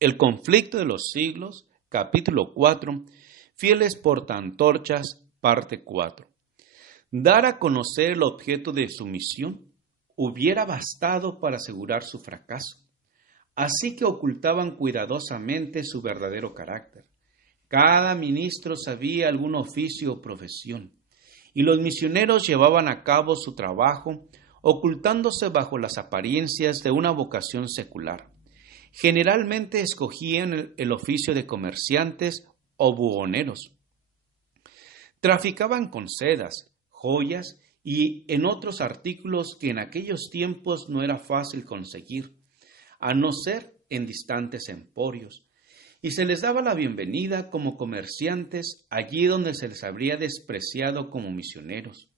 El conflicto de los siglos, capítulo 4, Fieles portaantorchas, parte 4. Dar a conocer el objeto de su misión hubiera bastado para asegurar su fracaso. Así que ocultaban cuidadosamente su verdadero carácter. Cada ministro sabía algún oficio o profesión, y los misioneros llevaban a cabo su trabajo ocultándose bajo las apariencias de una vocación secular. Generalmente escogían el oficio de comerciantes o buhoneros. Traficaban con sedas, joyas y en otros artículos que en aquellos tiempos no era fácil conseguir, a no ser en distantes emporios, y se les daba la bienvenida como comerciantes allí donde se les habría despreciado como misioneros.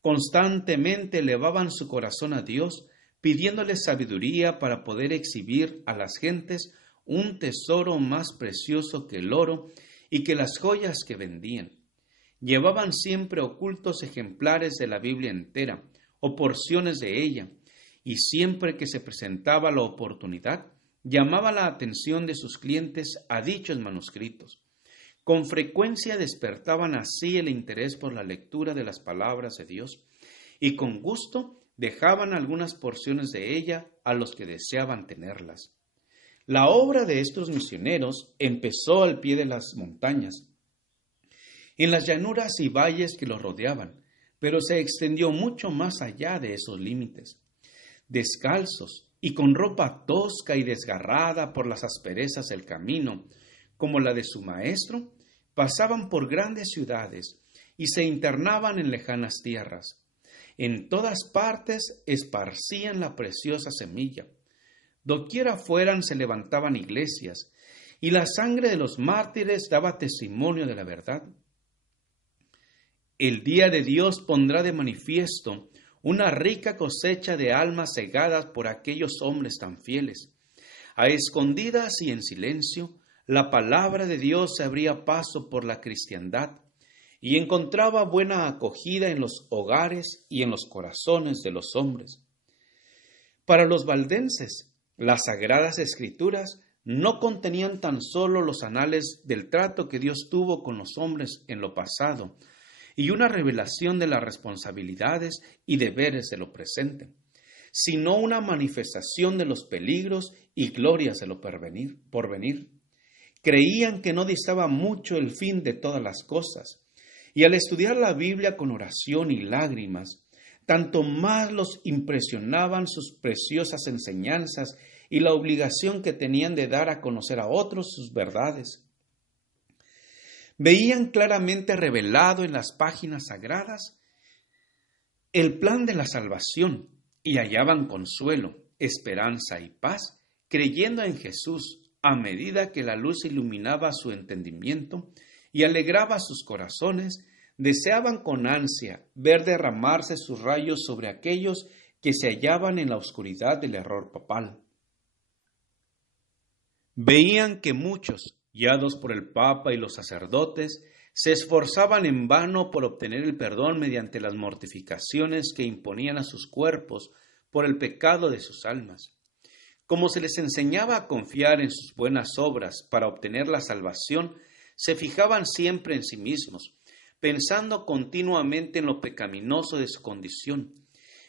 Constantemente elevaban su corazón a Dios, pidiéndoles sabiduría para poder exhibir a las gentes un tesoro más precioso que el oro y que las joyas que vendían. Llevaban siempre ocultos ejemplares de la Biblia entera o porciones de ella, y siempre que se presentaba la oportunidad, llamaba la atención de sus clientes a dichos manuscritos. Con frecuencia despertaban así el interés por la lectura de las palabras de Dios, y con gusto dejaban algunas porciones de ella a los que deseaban tenerlas. La obra de estos misioneros empezó al pie de las montañas, en las llanuras y valles que los rodeaban, pero se extendió mucho más allá de esos límites. Descalzos y con ropa tosca y desgarrada por las asperezas del camino, como la de su maestro, pasaban por grandes ciudades y se internaban en lejanas tierras. En todas partes esparcían la preciosa semilla. Doquiera fueran se levantaban iglesias, y la sangre de los mártires daba testimonio de la verdad. El día de Dios pondrá de manifiesto una rica cosecha de almas cegadas por aquellos hombres tan fieles. A escondidas y en silencio, la palabra de Dios se abría paso por la cristiandad y encontraba buena acogida en los hogares y en los corazones de los hombres. Para los valdenses, las sagradas escrituras no contenían tan solo los anales del trato que Dios tuvo con los hombres en lo pasado y una revelación de las responsabilidades y deberes de lo presente, sino una manifestación de los peligros y glorias de lo porvenir. Creían que no distaba mucho el fin de todas las cosas, y al estudiar la Biblia con oración y lágrimas, tanto más los impresionaban sus preciosas enseñanzas y la obligación que tenían de dar a conocer a otros sus verdades. Veían claramente revelado en las páginas sagradas el plan de la salvación y hallaban consuelo, esperanza y paz, creyendo en Jesús a medida que la luz iluminaba su entendimiento y alegraba sus corazones. Deseaban con ansia ver derramarse sus rayos sobre aquellos que se hallaban en la oscuridad del error papal. Veían que muchos, guiados por el Papa y los sacerdotes, se esforzaban en vano por obtener el perdón mediante las mortificaciones que imponían a sus cuerpos por el pecado de sus almas. Como se les enseñaba a confiar en sus buenas obras para obtener la salvación, se fijaban siempre en sí mismos, pensando continuamente en lo pecaminoso de su condición,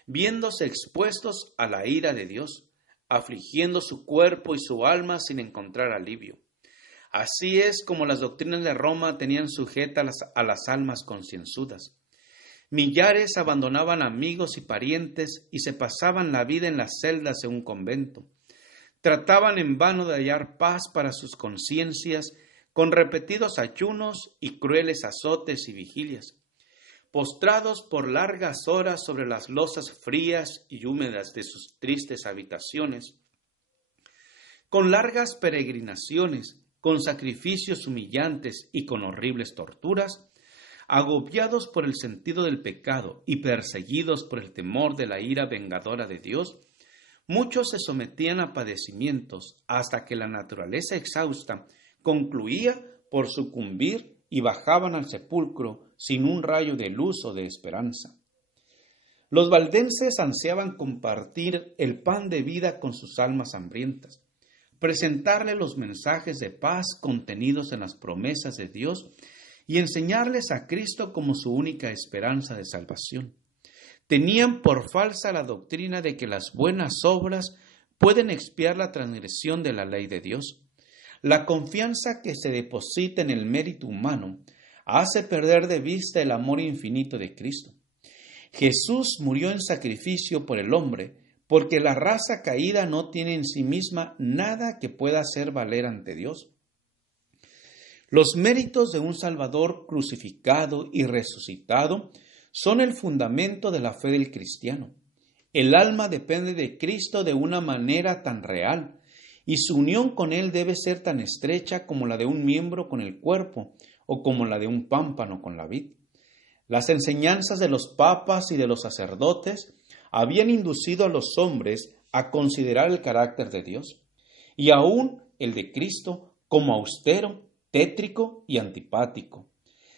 viéndose expuestos a la ira de Dios, afligiendo su cuerpo y su alma sin encontrar alivio. Así es como las doctrinas de Roma tenían sujetas a las almas concienzudas. Millares abandonaban amigos y parientes y se pasaban la vida en las celdas de un convento. Trataban en vano de hallar paz para sus conciencias con repetidos ayunos y crueles azotes y vigilias. Postrados por largas horas sobre las losas frías y húmedas de sus tristes habitaciones, con largas peregrinaciones, con sacrificios humillantes y con horribles torturas, agobiados por el sentido del pecado y perseguidos por el temor de la ira vengadora de Dios, muchos se sometían a padecimientos hasta que la naturaleza exhausta concluía por sucumbir y bajaban al sepulcro sin un rayo de luz o de esperanza. Los valdenses ansiaban compartir el pan de vida con sus almas hambrientas. presentarle los mensajes de paz contenidos en las promesas de Dios y enseñarles a Cristo como su única esperanza de salvación. Tenían por falsa la doctrina de que las buenas obras pueden expiar la transgresión de la ley de Dios. La confianza que se deposita en el mérito humano hace perder de vista el amor infinito de Cristo. Jesús murió en sacrificio por el hombre, porque la raza caída no tiene en sí misma nada que pueda hacer valer ante Dios. Los méritos de un Salvador crucificado y resucitado son el fundamento de la fe del cristiano. El alma depende de Cristo de una manera tan real, y su unión con Él debe ser tan estrecha como la de un miembro con el cuerpo o como la de un pámpano con la vid. Las enseñanzas de los papas y de los sacerdotes habían inducido a los hombres a considerar el carácter de Dios, y aún el de Cristo, como austero, tétrico y antipático.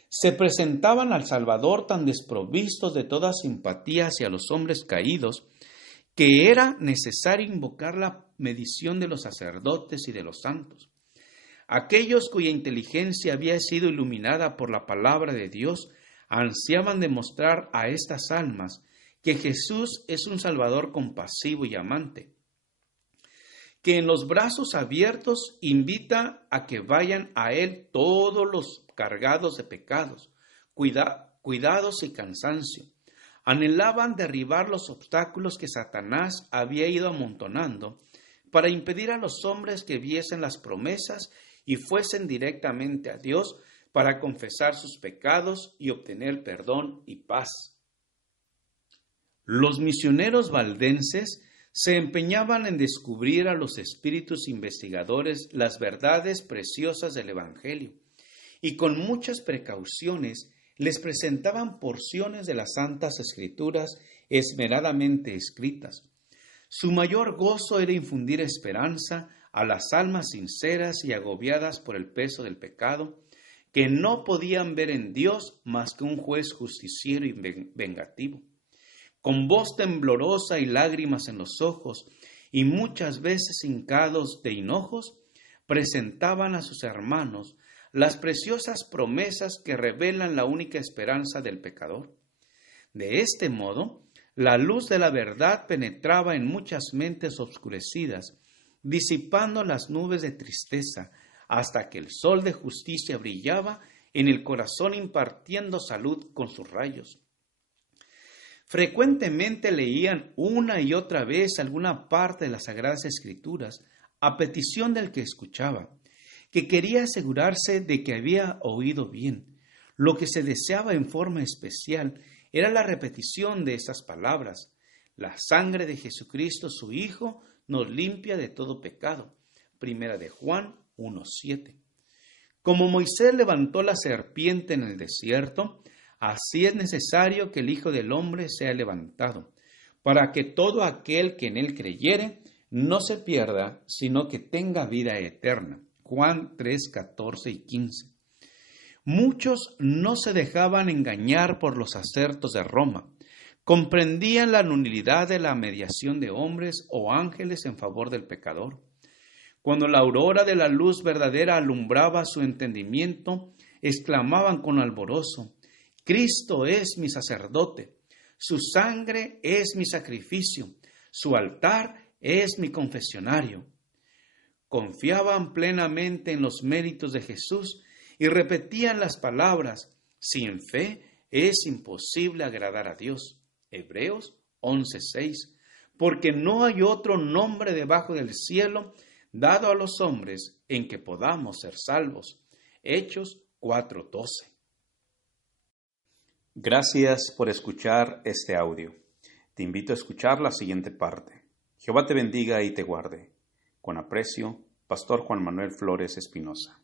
Se presentaban al Salvador tan desprovistos de toda simpatía hacia los hombres caídos que era necesario invocar la medición de los sacerdotes y de los santos. Aquellos cuya inteligencia había sido iluminada por la palabra de Dios ansiaban demostrar a estas almas que Jesús es un Salvador compasivo y amante, que en los brazos abiertos invita a que vayan a Él todos los cargados de pecados, cuidados y cansancio. Anhelaban derribar los obstáculos que Satanás había ido amontonando para impedir a los hombres que viesen las promesas y fuesen directamente a Dios para confesar sus pecados y obtener perdón y paz. Los misioneros valdenses se empeñaban en descubrir a los espíritus investigadores las verdades preciosas del Evangelio, y con muchas precauciones les presentaban porciones de las Santas Escrituras esmeradamente escritas. Su mayor gozo era infundir esperanza a las almas sinceras y agobiadas por el peso del pecado, que no podían ver en Dios más que un juez justiciero y vengativo. Con voz temblorosa y lágrimas en los ojos, y muchas veces hincados de hinojos, presentaban a sus hermanos las preciosas promesas que revelan la única esperanza del pecador. De este modo, la luz de la verdad penetraba en muchas mentes obscurecidas, disipando las nubes de tristeza, hasta que el sol de justicia brillaba en el corazón impartiendo salud con sus rayos. Frecuentemente leían una y otra vez alguna parte de las Sagradas Escrituras a petición del que escuchaba, que quería asegurarse de que había oído bien. Lo que se deseaba en forma especial era la repetición de estas palabras: la sangre de Jesucristo, su Hijo, nos limpia de todo pecado. Primera de Juan 1:7. Como Moisés levantó la serpiente en el desierto, así es necesario que el Hijo del Hombre sea levantado, para que todo aquel que en él creyere no se pierda, sino que tenga vida eterna. Juan 3:14 y 15. Muchos no se dejaban engañar por los acertos de Roma, comprendían la nulidad de la mediación de hombres o ángeles en favor del pecador. Cuando la aurora de la luz verdadera alumbraba su entendimiento, exclamaban con alborozo: Cristo es mi sacerdote, su sangre es mi sacrificio, su altar es mi confesionario. Confiaban plenamente en los méritos de Jesús y repetían las palabras: sin fe es imposible agradar a Dios. Hebreos 11:6. Porque no hay otro nombre debajo del cielo dado a los hombres en que podamos ser salvos. Hechos 4:12. Gracias por escuchar este audio. Te invito a escuchar la siguiente parte. Jehová te bendiga y te guarde. Con aprecio, Pastor Juan Manuel Flores Espinosa.